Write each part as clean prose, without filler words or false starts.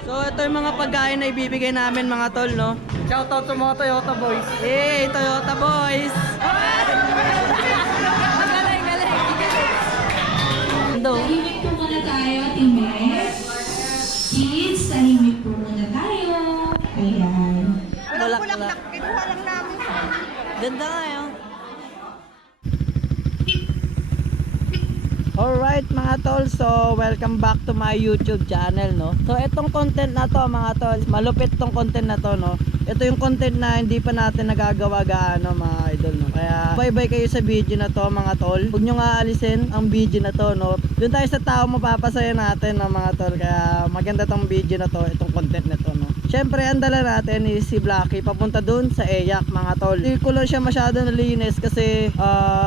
So ito yung mga pagkain na ibibigay namin mga tol, no? Shoutout sa mga Toyota boys. Hey, Toyota boys! Galing, galing! Ando. Tahimik po muna tayo, Times. Kids, tahimik po muna tayo. Ayan. Walang bulaklak. Kinuha lang namin. Ganda nga yun. Alright mga tol, so welcome back to my YouTube channel, no? So itong content na to mga tol, malupit tong content na to, no? Ito yung content na hindi pa natin nagagawa gaano mga idol, no? Kaya bye-bye kayo sa video na to mga tol. Huwag nyo nga alisin ang video na to, no? Doon tayo sa tao mapapasaya natin, no, mga tol. Kaya maganda tong video na to, itong content na to, no? Siyempre ang dala natin is si Blacky papunta dun sa Eyak mga tol. Hindi ko lang siya masyado nalinis kasi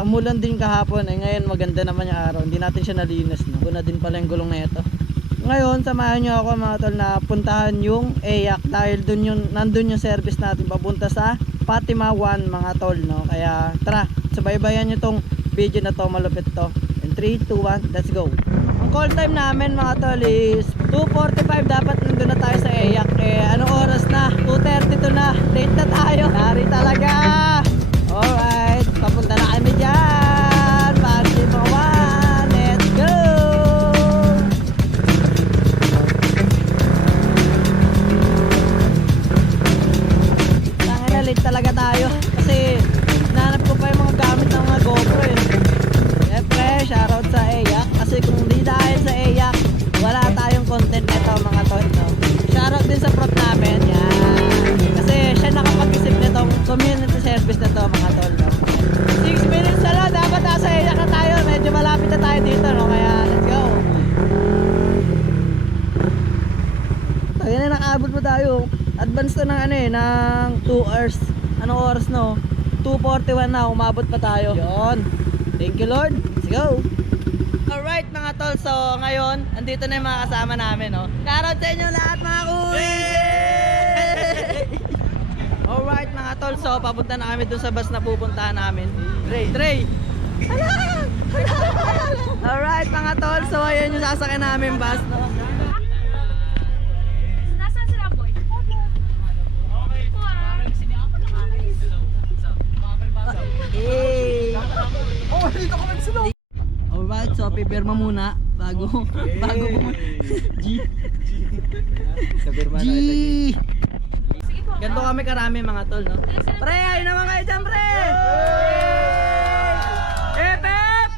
umulan din kahapon, ngayon maganda naman yung araw. Hindi natin siya nalinis, no? Una din pala yung gulong na ito. Ngayon samahan nyo ako mga tol na puntahan yung Eyak dahil nandun yung service natin papunta sa Fatima 1 mga tol, no? Kaya tara, subaybayan nyo tong video na to, malupit to. In 3, 2, 1, let's go. Ang call time namin mga tol is 2:45, dapat nandun na tayo sa Eyak. Anong oras na? 2:32 na, late na tayo. Dari talaga. Alright, papunta na kami dyan. Fatima 1, let's go. Tangina, late talaga tayo kasi nanap ko pa yung mga gamit ng mga GoPro yun. Siyempre, shoutout sa Eyak kasi kung di dahil sa Eyak wala tayong content nito mga tol, no? Shoutout din sa prop namin, yan. Kasi siya nakapag-isip nitong community service na to mga tol, no? 6 minutes na lang, dapat nasa Eyak na tayo. Medyo malapit na tayo dito, no? Kaya let's go. Ayun na, nakaabot mo tayo. Advance to ng ng 2 hours. Anong oras, no? 2:41 na, umabot pa tayo. Yun. Thank you Lord. Let's go. Alright mga tol, so ngayon andito na yung mga kasama namin, no? Shoutout sa inyo lahat mga kuy! Alright mga tol, so papunta na kami dun sa bus na pupuntahan namin. Dre! Alright mga tol, so ayun yung sasakyan namin bus, no? Nasaan sila, boy? Hey! Oh, dito ka nagsunod. Alright, so pipirma muna bago G. G. Ganto kami karami mga tol, no? Pre, ayun naman kayo dyan, pre! Epep!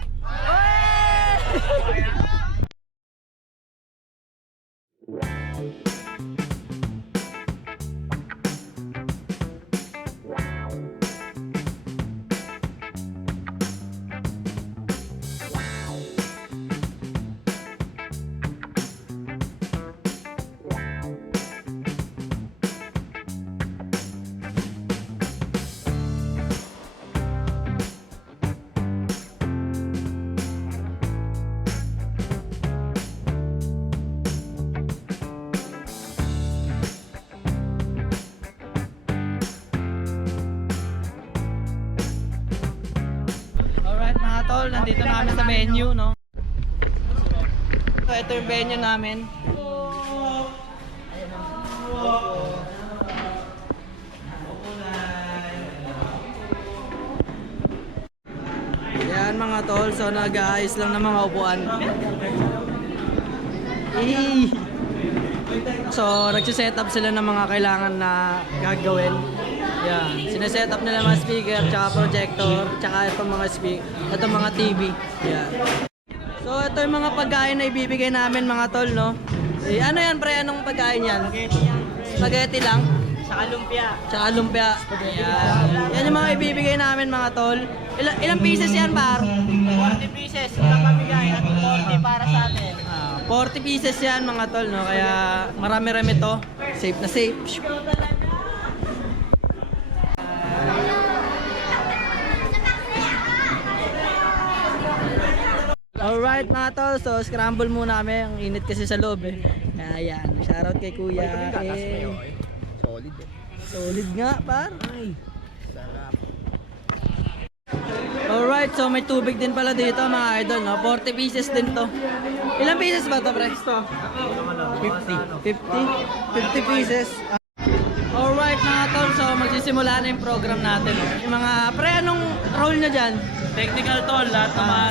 Alright mga tol, nandito na kami sa venue, no? So, ito yung venue namin. Yan mga tol, so nag-aayos lang ng mga upuan. So nagsiset up sila ng mga kailangan na gagawin. Yan, sineset up nila mga speaker, tsaka projector, tsaka itong mga itong mga TV. Yan. So ito yung mga pagkain na ibibigay namin mga tol, no? Ano yan pre, anong pagkain yan? Spaghetti lang? Tsaka lumpia. Tsaka lumpia. Yan. Yan yung mga ibibigay namin mga tol. Ilang pieces yan par? 40 pieces, ilang pamigay at 40 para sa atin. 40 pieces yan mga tol, no? Kaya marami-rami to. Safe na safe. Alright mga tol, so scramble muna kami. Ang init kasi sa loob eh. Kaya yan, shoutout kay kuya. Solid eh. Solid nga par. Sarap. Alright, so may tubig din pala dito mga idol, no? 40 pieces din to. Ilang pieces ba to, pre? 50 pieces. Alright mga tol, so magsisimula na yung program natin. No? Yung mga, pre, anong role nyo dyan? Technical tol, lahat ng mga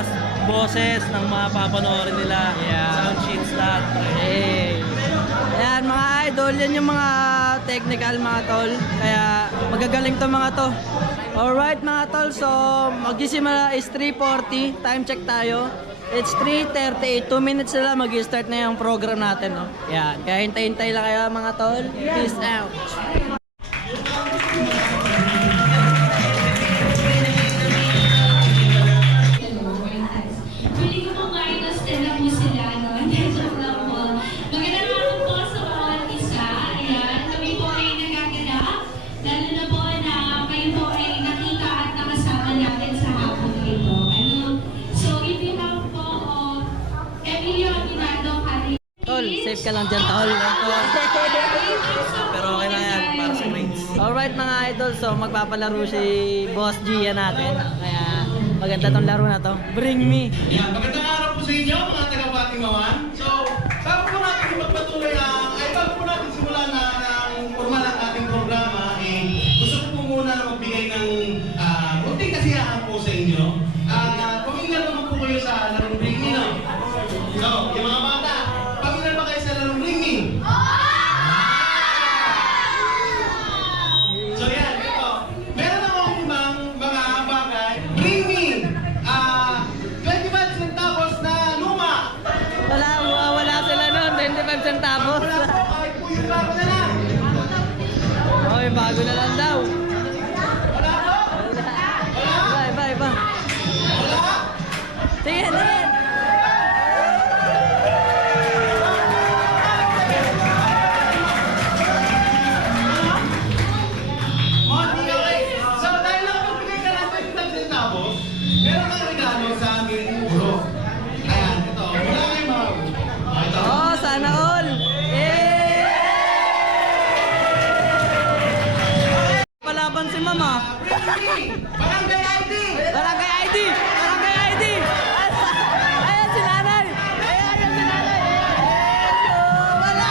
boses ng mga papanoorin nila, sound sheets, lahat. Hey. Ayan mga idol, yan yung mga technical mga tol. Kaya magagaling to mga to. Alright mga tol, so magsisimula is 3:40. Time check tayo. It's 3:38. 2 minutes na lang mag-start na yung program natin. No? Yan. Kaya hintay-hintay lang kayo mga tol. Peace out. Pwede ko po kayo na stand up mo sila, no? Joke lang po. Magandang araw po sa bawat isa. Ayan, kami po ay nagaganap. Lalo na po na kayo po ay nakita at nakasama natin sa hapon ito. Ano? So, if you have po, Emilio Aguinaldo, Kari. Tol, safe ka lang dyan tol. Pero okay na yan, para sa grades. Alright mga idol, so magpapalaro si Boss Gia natin. Kaya maganda tong laro na to. Bring me. Yan, magandang araw po sa inyo mga taga-Patimawan. So, bago po natin magpatuloy bago po natin simulan ng formal ang ating programa, gusto ko po muna magbigay ng konting kasiyahan po sa inyo. Pamilyar naman po kayo sa larong Bring Me, no? So, yung mga bata, pamilyar ba kayo sa larong Bring Me? So yan, ito. Meron akong mga bagay. Bring me! 25 centavos na luma! Wala sila nun, 25 centavos. Wala po, kahit po yung bago na lang. Oy, bago na lang daw. Wala po? Iba. Wala? Sige, sige. Okay. So dahil lang magbigay ka ng 25 centavos, meron kang regalo sa aming puro. Ayan, ito. Wala kayong mga... Ito. Oh, sana all. Eh! Palaban si Mama. Bring me! Barangay ID! Barangay ID! Barangay ID! Ayan si nanay! Ayan si nanay! Wala!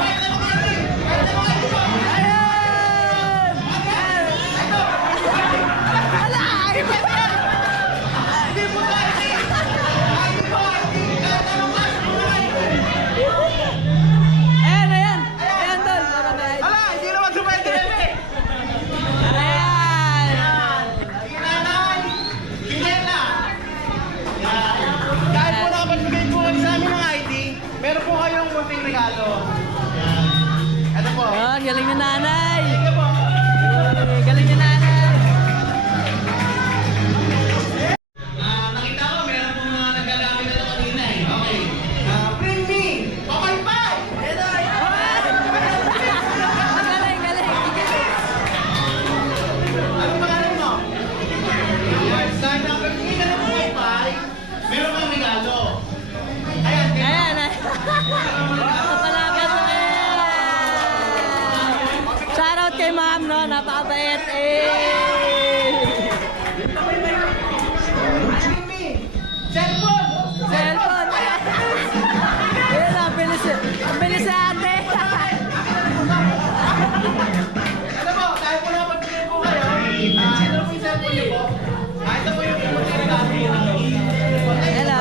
Ayan! Wala! Hindi po ba ID? ID po, ID! Kahit anong class po na ID! Ayan! Ayan tol! Barangay ID! Ala, hindi naman sumali eh! Ayan! Nanay! Pinela! Yan. Dahil po nakapagbigay po kayo sa amin ng ID, meron po kayong munting regalo. Yan. Ito po. Ayan! Galing ni nanay! Ito po. Galing ni nanay! Nakita ko, meron po mga nagagamit na ito kanina eh. Okay. Bring me! Papaypay! Galing! Ano pangalan mo? Yes, dahil nakapagbigay ka ng papaypay, meron kang regalo. Ayan, Ayan! Palaban mo eh! Shoutout kay ma'am, no? Napakabait eh! Bring me! Cellphone! Cellphone! Ayan, ang bilis si ate! Ano po, dahil po nakapagbigay po kayo, ito po yung cellphone niyo po. Ito po yung regalo. Hello!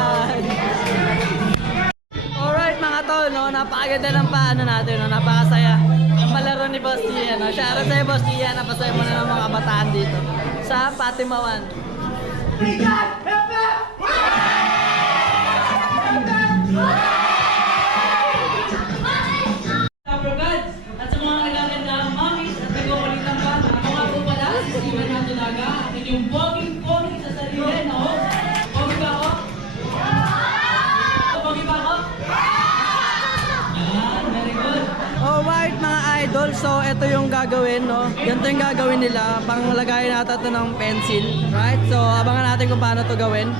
Alright mga tol, no? Napakaganda ng paano natin, no? Napakasaya. Ang malaro ni Boss Gia, no? Shoutout sa'yo Boss Gia, napasaya mo na ng mga kabataan dito sa Patimawan. Kaprogads, at sa mga nagagandang mommies at nagkukulitang bata, ako nga po pala si Steven Natulaga, at inyong boging-boging sa sarili na host. Bogi ba ako? Bogi ba ako? Yan, very good. Alright mga idol, so ito yung gagawin, no? Ganito yung gagawin nila, panglagay natin ito ng pencil. Right? So abangan natin kung paano to gawin.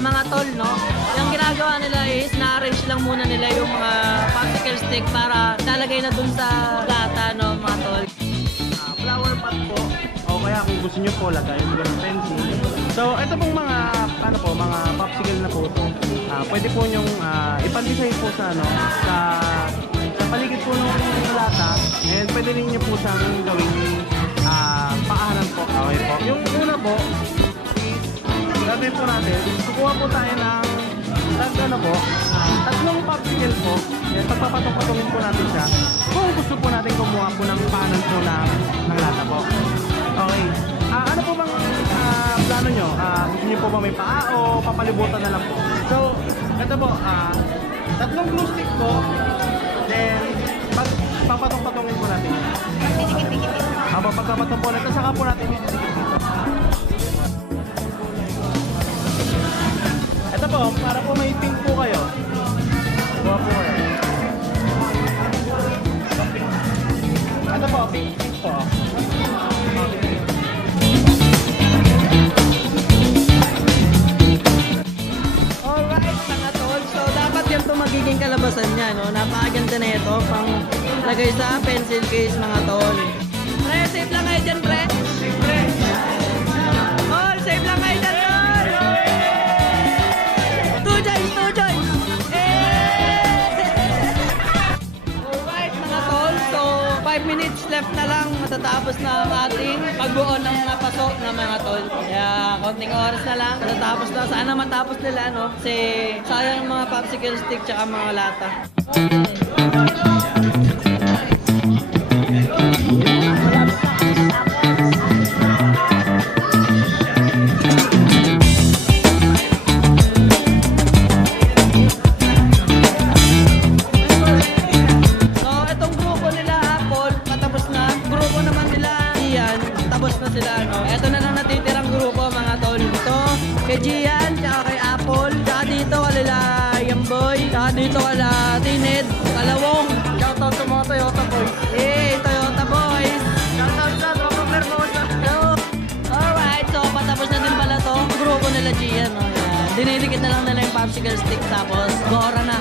Ang mga tol, no? Yung ginagawa nila is na-arrange lang muna nila yung mga particles stick para lalagay na dun sa lata, no, mga tol. Flower pot po. O kaya kung gusto nyo po, lagay mo ng pencil. So, ito pong mga, ano po, mga popsicle na po ito. Pwede po nyong ipan-design po sa, ano, sa paligid po ng lata. And pwede rin nyo po siyang gawin paanan po. Okay po. Yung una po, gagawin po natin, kukuha po tayo ng ano po, tatlong popsicle po. Yan, pagpapatong-patongin po natin siya. Kung gusto po natin kumuha po ng paanan po ng lata po. Okay. Ano po bang plano nyo? Gusto nyo po ba may paa o papalibutan na lang po? So, ito po, tatlong glue stick po. Then, papatong-patongin po natin. Pagpapatong po natin, saka po natin yung dikit dito. Ito po, para po may pink po kayo. Kuha po kayo. Ito po, pink po. Alright, mga tol. So, dapat yan to magiging kalabasan niya, no? Napakaganda na ito. Pang lagay sa pencil case, mga tol. Pre, safe lang kayo dyan, pre. Safe, pre. Tol, safe lang kayo dyan, tol. Two joints. Alright, mga tol. So, 5 minutes left na lang. Matatapos na ang ating pagbuo ng mga paso na mga tol. Kaya, konting oras na lang. Matatapos na. Sana matapos nila, no? Kasi sayang mga popsicle stick tsaka mga lata. So, itong grupo nila Apple, patapos na. Grupo naman nila Gian, tapos na sila, no? Ito na lang natitirang grupo, mga tol. Ito, kay Gian, tsaka kay Apple, tsaka dito kalila Yamboy, tsaka dito kala Tined, Kalawong. Shoutout sa mga Toyota boys. Toyota boys! Shoutout sa Tropa Hermosa. Alright, so patapos na din pala to. Grupo nila Gian, no? Yan. Dinidikit na lang nila yung popsicle stick, tapos gora na.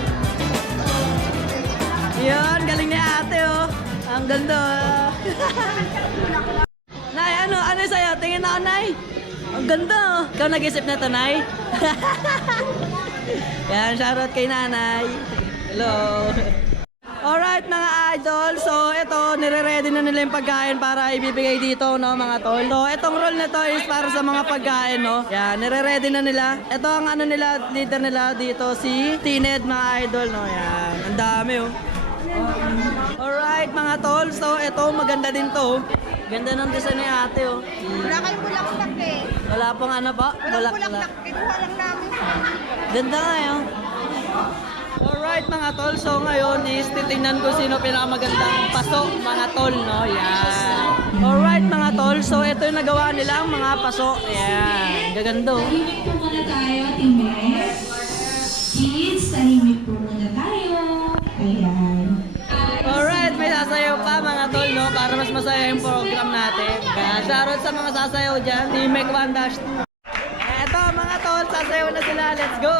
Yun, galing ni ate, oh. Ang ganda. Nay, ano sa'yo? Tingin ako, Nay. Ang ganda, oh. Ikaw nag-isip na to, Nay? Yan, shoutout kay Nanay. Hello. Alright, mga idol. So, ito, nire-ready na nila yung pagkain para ibibigay dito, no, mga tol. So, itong roll na to is para sa mga pagkain, no. Yan, nire-ready na nila. Ito ang ano nila, leader nila dito, si Tined, mga idol, no. Yan, ang dami, oh. Alright, mga tol. So, ito, maganda din to. Ganda ng design ni ate, oh. Wala kayong bulaklak eh. Wala pang ano pa? Walang bulaklak. Kinuha lang namin. Ganda nga yun. Alright, mga tol. So, ngayon is titingnan ko sino pinakamagandang paso, mga tol, no? Yan. Alright, mga tol. So, ito yung nagawa nilang mga paso. Yan. Gaganda, oh. Tahimik po muna tayo, teammates. Kids, tahimik po muna tayo. Ayan. Alright, may sasayaw pa, mga tol, no? Para mas masaya yung program natin. Kaya, shoutout sa mga sasayaw dyan. Team Make 1-2. Eto, mga tol. Sasayaw na sila. Let's go!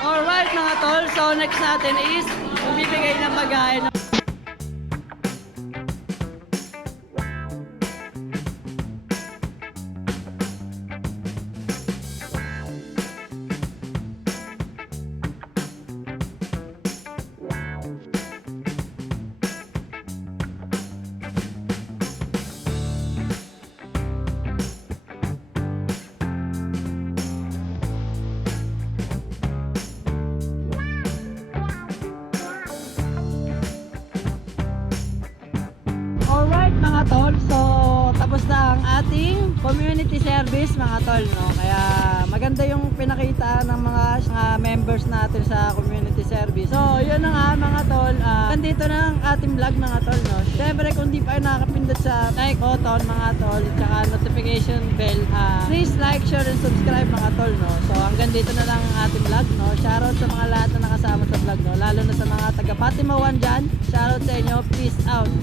Alright, mga tol. So, next natin is bibigay ng pagkain. ating community service mga tol, no? Kaya maganda yung pinakita ng mga members natin sa community service. So, yun na nga mga tol. Nandito na ang ating vlog mga tol, no? Siyempre kung di pa kayo nakakapindot sa like button mga tol, tsaka notification bell, please like, share, and subscribe mga tol, no? So, hanggang dito na lang ang ating vlog, no? Shoutout sa mga lahat na nakasama sa vlog, no? Lalo na sa mga taga Fatima 1 dyan. Shoutout sa inyo. Peace out.